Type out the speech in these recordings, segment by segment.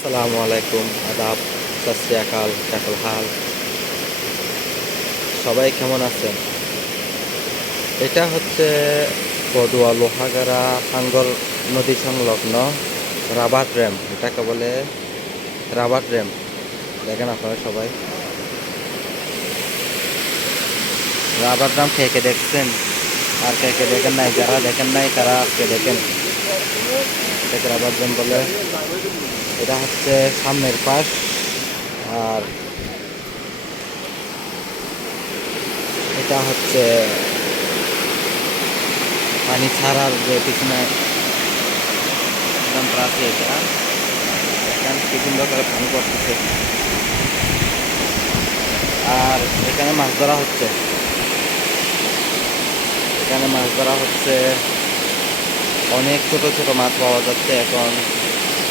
আসসালামু আলাইকুম, আদাব সত আকাল, চাকল হাল। সবাই কেমন আছেন? এটা হচ্ছে পদুয়া লোহাগাড়া হাঙ্গল নদী সংলগ্ন রাবার ড্যাম। এটাকে বলে রাবার ড্যাম। দেখেন আপনারা সবাই। রাবার ড্যাম কে কে দেখছেন? আর কে কে দেখেন নাই? যারা দেখেন নাই, তারা আজকে দেখেন। রাবার ড্যাম বলে। এটা হচ্ছে সামনের পাশ, আর এটা হচ্ছে পানি ছাড়ার যে পিছনে যন্ত্র আছে এটা কি সুন্দর করে পানি পড়তেছে। আর এখানে মাছ ধরা হচ্ছে। এখানে মাছ ধরা হচ্ছে। অনেক ছোট ছোট মাছ পাওয়া যাচ্ছে এখন।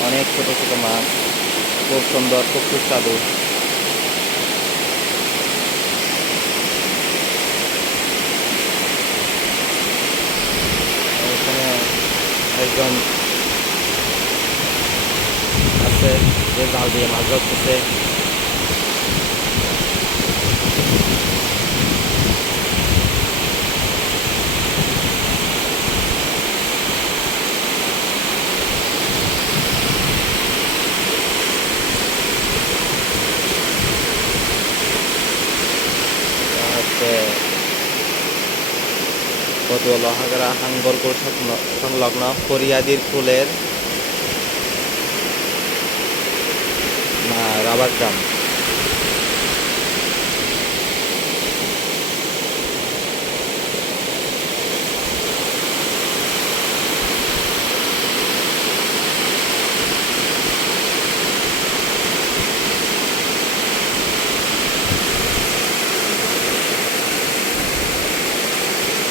অনেক ছোট ছোট মাছ। খুব সুন্দর, খুব সুস্বাদু। এখানে একজন আছে, যে জাল দিয়ে মাছ ধরতেছে। হচ্ছে লহাগড়া লোহাগড়া সংলগ্ন ফরিয়াদির ফুলের রাবার ড্রাম